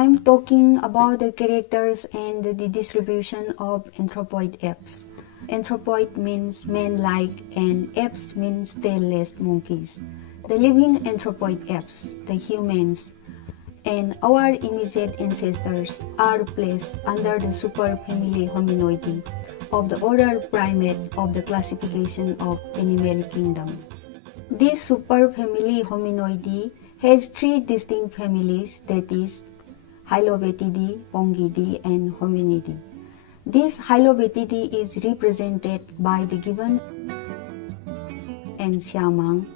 I'm talking about the characters and the distribution of anthropoid apes. Anthropoid means man-like and apes means tailless monkeys. The living anthropoid apes, the humans, and our immediate ancestors are placed under the superfamily Hominoidae of the order primate of the classification of animal kingdom. This superfamily Hominoidae has three distinct families, that is, Hylobatidae, Pongidae, and Hominidae. This Hylobatidae is represented by the gibbon and siamang.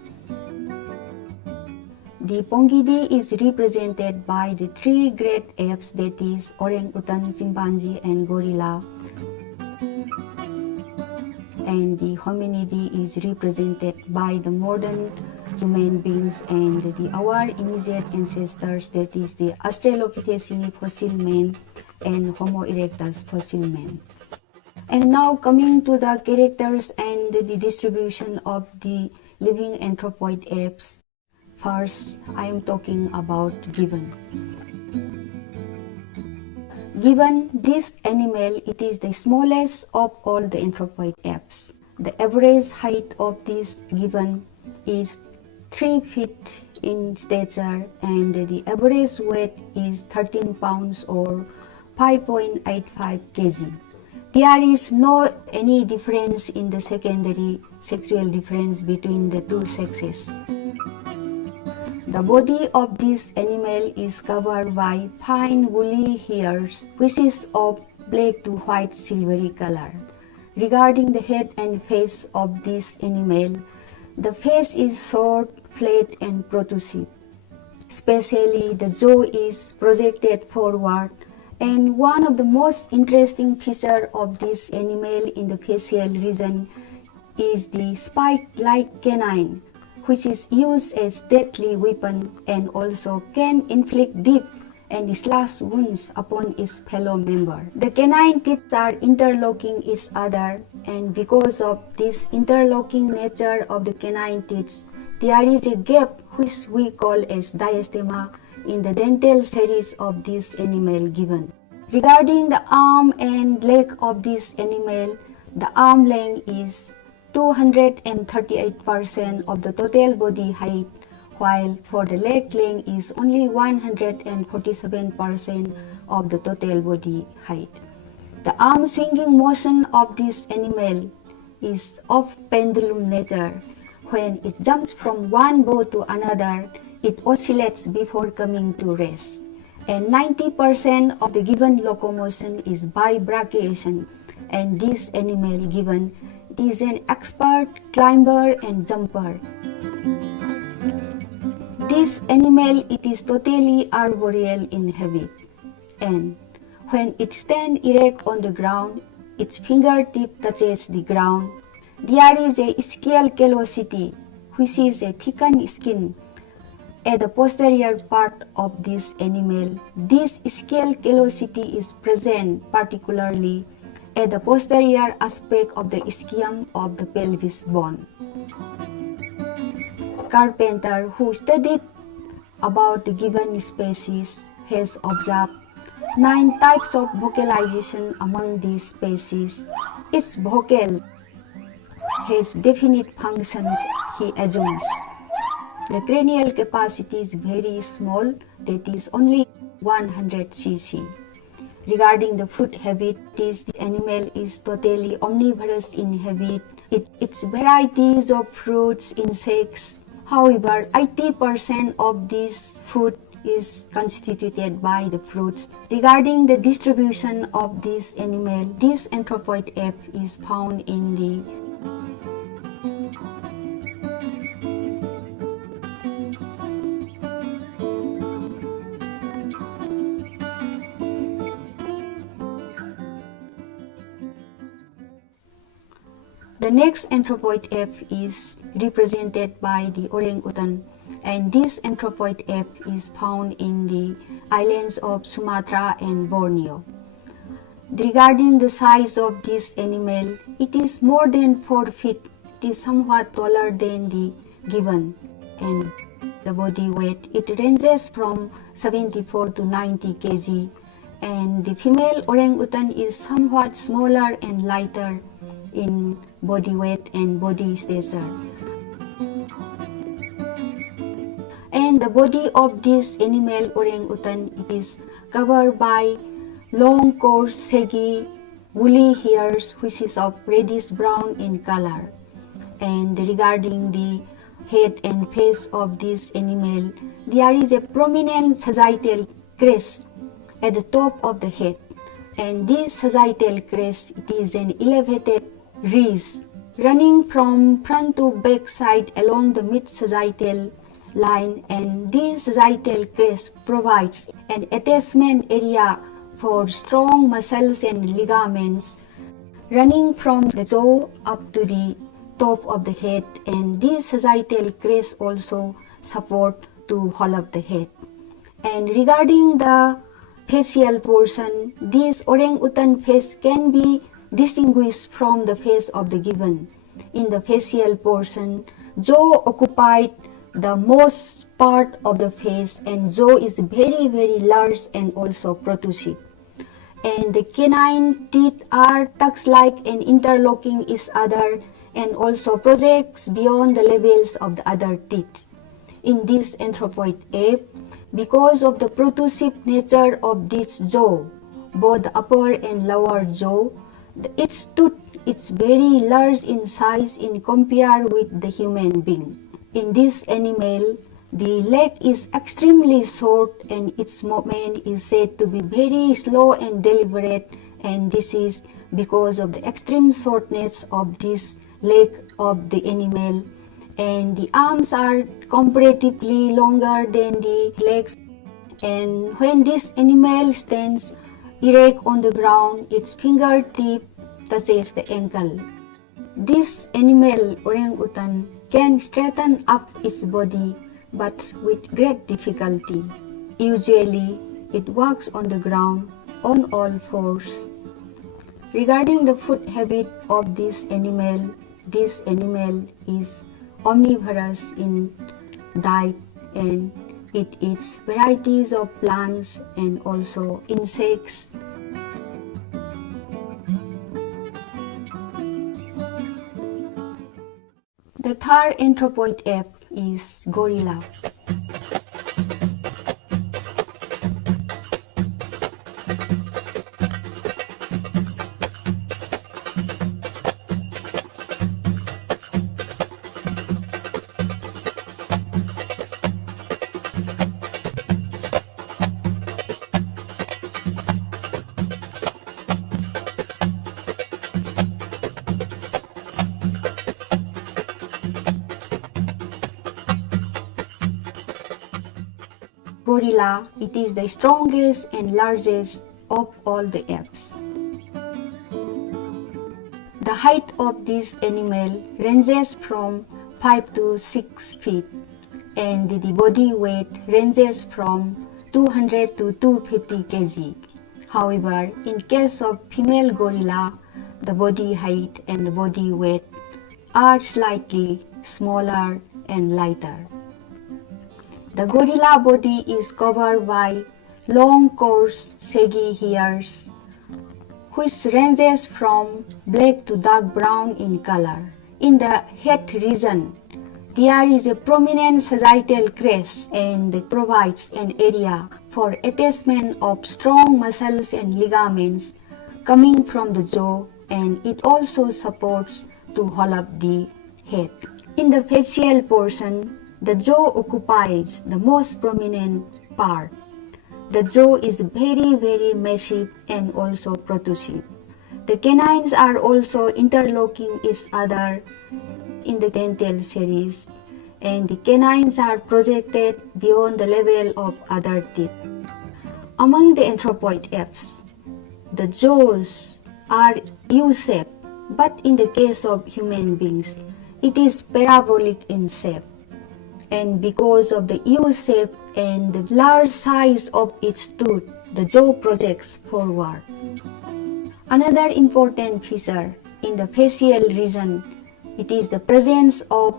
The Pongidae is represented by the three great apes, that is, Orangutan, chimpanzee, and gorilla. And the Hominidae is represented by the modern human beings and our immediate ancestors, that is the Australopithecine fossil man and Homo erectus fossil man. And now coming to the characters and the distribution of the living anthropoid apes. First, I am talking about gibbon. Given this animal, it is the smallest of all the anthropoid apes. The average height of this gibbon is 3 feet in stature and the average weight is 13 pounds or 5.85 kg. There is no any difference in the secondary sexual difference between the two sexes. The body of this animal is covered by fine woolly hairs, which is of black to white silvery color. Regarding the head and face of this animal, the face is short, flat, and protrusive. Especially the jaw is projected forward, and one of the most interesting features of this animal in the facial region is the spike-like canine, which is used as deadly weapon and also can inflict deep and slash wounds upon its fellow member. The canine teeth are interlocking each other, and because of this interlocking nature of the canine teeth, there is a gap which we call as diastema in the dental series of this animal given. Regarding the arm and leg of this animal, the arm length is 238% of the total body height, while for the leg length is only 147% of the total body height. The arm swinging motion of this animal is of pendulum nature. When it jumps from one bow to another, it oscillates before coming to rest. And 90% of the gibbon locomotion is by brachiation, and this animal gibbon is an expert climber and jumper. This animal, it is totally arboreal in habit, and when it stands erect on the ground, its fingertip touches the ground. There is a scale callosity, which is a thickened skin at the posterior part of this animal. This scale callosity is present particularly at the posterior aspect of the ischium of the pelvis bone. Carpenter, who studied about the gibbon species, has observed 9 types of vocalization among these species. Each vocal has definite functions, he assumes. The cranial capacity is very small, that is only 100 cc. Regarding the food habit, the animal is totally omnivorous in habit. It eats varieties of fruits, insects. However, 80% of this food is constituted by the fruits. Regarding the distribution of this animal, this anthropoid ape is found in the The next anthropoid ape is represented by the orangutan. and this anthropoid ape is found in the islands of Sumatra and Borneo. Regarding the size of this animal, it is more than 4 feet. It is somewhat taller than the gibbon, and the body weight, it ranges from 74 to 90 kg, and the female orangutan is somewhat smaller and lighter in body weight and body stature. And the body of this animal orangutan is covered by long, coarse, saggy, woolly hairs which is of reddish brown in color. And regarding the head and face of this animal, there is a prominent sagittal crest at the top of the head, and this sagittal crest, it is an elevated ridge running from front to back side along the mid-sagittal line, and this sagittal crest provides an attachment area for strong muscles and ligaments running from the jaw up to the top of the head, and this sagittal crest also support to hold up the head. And regarding the facial portion, this orangutan face can be distinguished from the face of the gibbon. In the facial portion, jaw occupied the most part of the face, and jaw is very large and also protrusive. And the canine teeth are tusk-like and interlocking each other, and also projects beyond the levels of the other teeth. In this anthropoid ape, because of the protrusive nature of this jaw, both the upper and lower jaw, its tooth is very large in size in compare with the human being. In this animal, the leg is extremely short and its movement is said to be very slow and deliberate, and this is because of the extreme shortness of this leg of the animal, and the arms are comparatively longer than the legs, and when this animal stands erect on the ground, its fingertip touches the ankle. This animal orangutan can straighten up its body, but with great difficulty. Usually, it walks on the ground on all fours. Regarding the food habit of this animal is omnivorous in diet, and it eats varieties of plants and also insects. The third anthropoid ape is gorilla. Gorilla, it is the strongest and largest of all the apes. The height of this animal ranges from 5 to 6 feet, and the body weight ranges from 200 to 250 kg. However, in case of female gorilla, the body height and the body weight are slightly smaller and lighter. The gorilla body is covered by long, coarse, saggy hairs, which ranges from black to dark brown in color. In the head region, there is a prominent sagittal crest, and it provides an area for attachment of strong muscles and ligaments coming from the jaw, and it also supports to hold up the head. In the facial portion, the jaw occupies the most prominent part. The jaw is very massive and also protrusive. The canines are also interlocking each other in the dental series, and the canines are projected beyond the level of other teeth. Among the anthropoid apes, the jaws are U-shaped, but in the case of human beings, it is parabolic in shape. and because of the U shape and the large size of its tooth, the jaw projects forward. Another important feature in the facial region, it is the presence of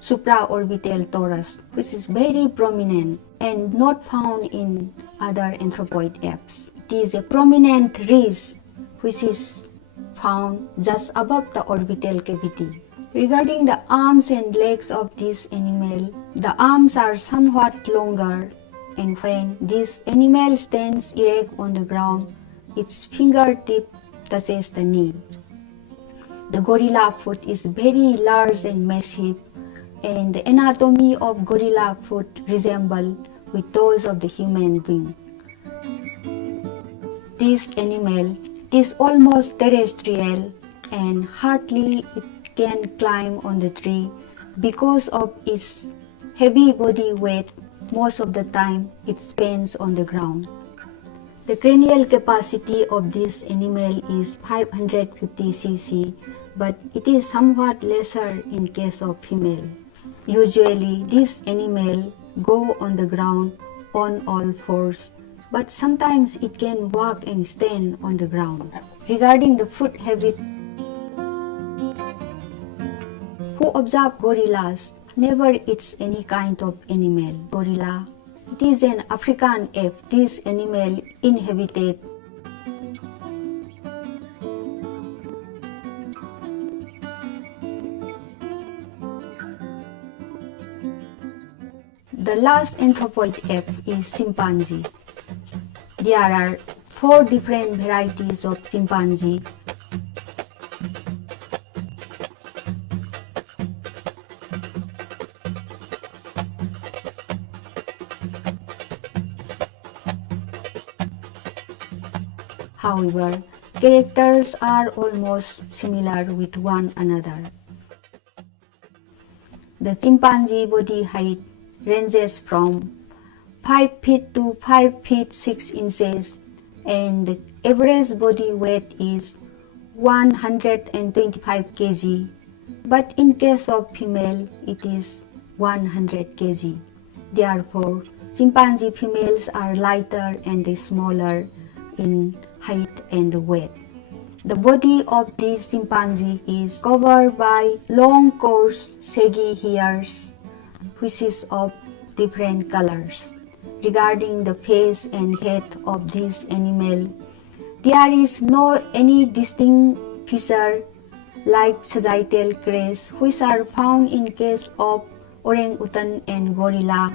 supraorbital torus, which is very prominent and not found in other anthropoid apes. It is a prominent ridge which is found just above the orbital cavity. Regarding the arms and legs of this animal, the arms are somewhat longer, and when this animal stands erect on the ground, its fingertip touches the knee. The gorilla foot is very large and massive, and the anatomy of gorilla foot resembles with those of the human being. This animal is almost terrestrial and hardly it can climb on the tree because of its heavy body weight. Most of the time it spends on the ground. The cranial capacity of this animal is 550 cc, but it is somewhat lesser in case of female. Usually this animal go on the ground on all fours, but sometimes it can walk and stand on the ground. Regarding the food habit, who observe gorillas never eats any kind of animal. Gorilla, it is an African ape. This animal inhabited the last anthropoid ape is chimpanzee. There are 4 different varieties of chimpanzee. However, characters are almost similar with one another. The chimpanzee body height ranges from 5 feet to 5 feet 6 inches, and the average body weight is 125 kg, but in case of female it is 100 kg. Therefore, chimpanzee females are lighter and smaller in height and weight. The body of this chimpanzee is covered by long coarse shaggy hairs which is of different colors. Regarding the face and head of this animal, there is no any distinct feature like sagittal crest which are found in case of orangutan and gorilla.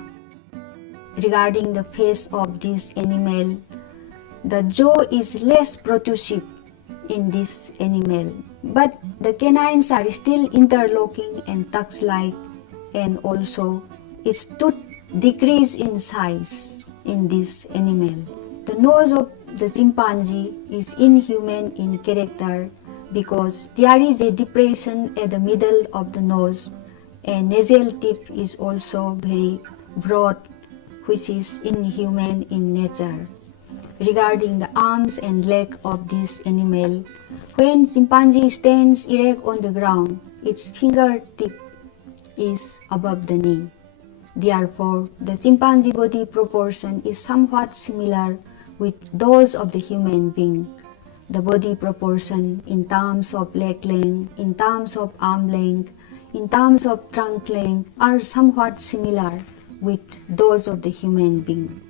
Regarding the face of this animal, the jaw is less protrusive in this animal, but the canines are still interlocking and tusk-like, and also its tooth decrease in size in this animal. The nose of the chimpanzee is inhuman in character because there is a depression at the middle of the nose, and nasal tip is also very broad, which is inhuman in nature. Regarding the arms and leg of this animal, when chimpanzee stands erect on the ground, its fingertip is above the knee. Therefore, the chimpanzee body proportion is somewhat similar with those of the human being. The body proportion in terms of leg length, in terms of arm length, in terms of trunk length are somewhat similar with those of the human being.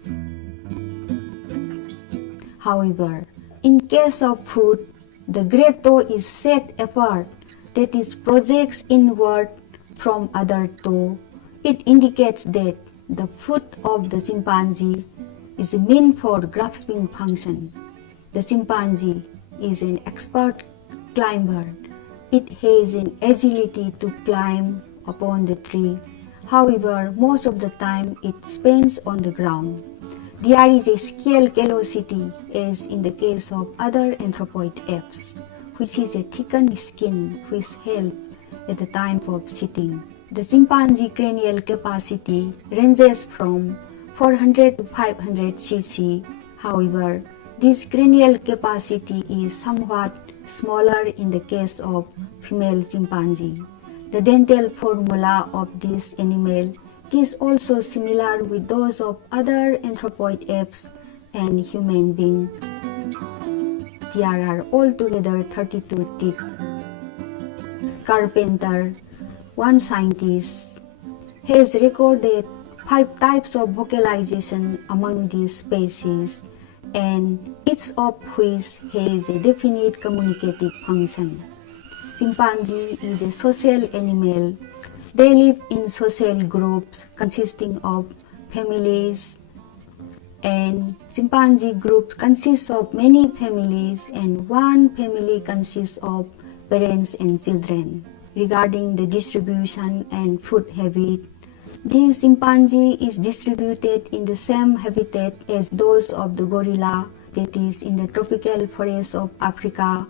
However, in case of foot, the great toe is set apart, that is projects inward from other toe. It indicates that the foot of the chimpanzee is meant for grasping function. The chimpanzee is an expert climber. It has an agility to climb upon the tree. However, most of the time it spends on the ground. There is a scale callosity as in the case of other anthropoid apes, which is a thickened skin which helps at the time of sitting. The chimpanzee cranial capacity ranges from 400 to 500 cc. However, this cranial capacity is somewhat smaller in the case of female chimpanzee. The dental formula of this animal It is also similar with those of other anthropoid apes and human beings. There are altogether 32 teeth. Carpenter, one scientist, has recorded 5 types of vocalization among these species, and each of which has a definite communicative function. Chimpanzee is a social animal. They live in social groups consisting of families, and chimpanzee group consists of many families, and one family consists of parents and children. Regarding the distribution and food habit, this chimpanzee is distributed in the same habitat as those of the gorilla, that is in the tropical forests of Africa,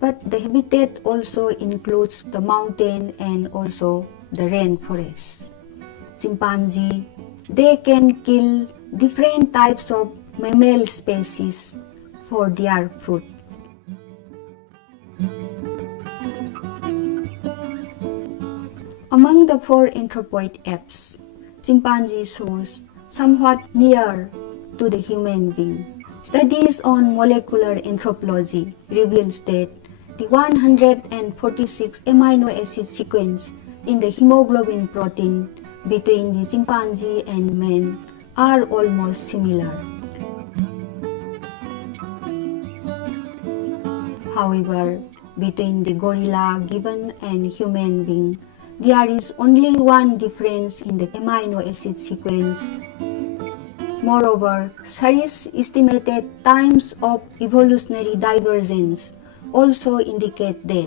but the habitat also includes the mountain and also the rainforest. Chimpanzee, they can kill different types of mammal species for their food. Among the 4 anthropoid apes, chimpanzee shows somewhat near to the human being. Studies on molecular anthropology reveals that the 146 amino acid sequence in the hemoglobin protein between the chimpanzee and man are almost similar. However, between the gorilla, gibbon, and human being, there is only one difference in the amino acid sequence. Moreover, Sari's estimated times of evolutionary divergence also indicate that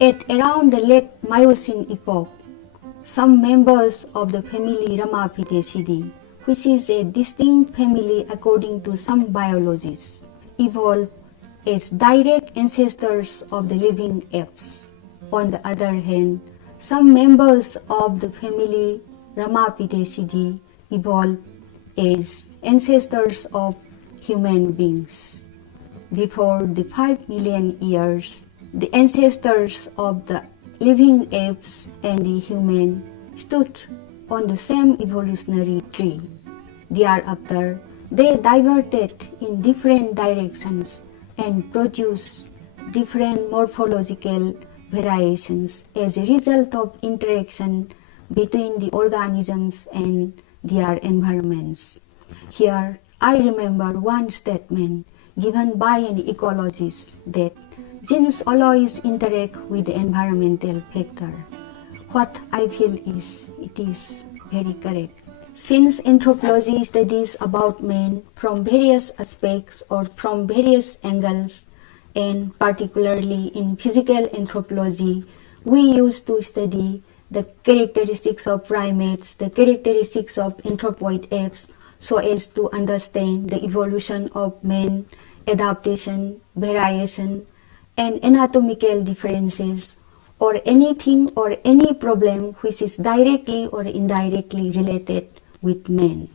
at around the late Miocene epoch, some members of the family Ramapithecidae, which is a distinct family according to some biologists, evolved as direct ancestors of the living apes. On the other hand, some members of the family Ramapithecidae evolved as ancestors of human beings. Before the 5 million years, the ancestors of the living apes and the human stood on the same evolutionary tree. Thereafter, they diverted in different directions and produced different morphological variations as a result of interaction between the organisms and their environments. Here, I remember one statement given by an ecologist that genes always interact with the environmental factor. What I feel is, it is very correct. Since anthropology studies about men from various aspects or from various angles, and particularly in physical anthropology, we used to study the characteristics of primates, the characteristics of anthropoid apes, so as to understand the evolution of man, adaptation, variation, and anatomical differences, or anything or any problem which is directly or indirectly related with man.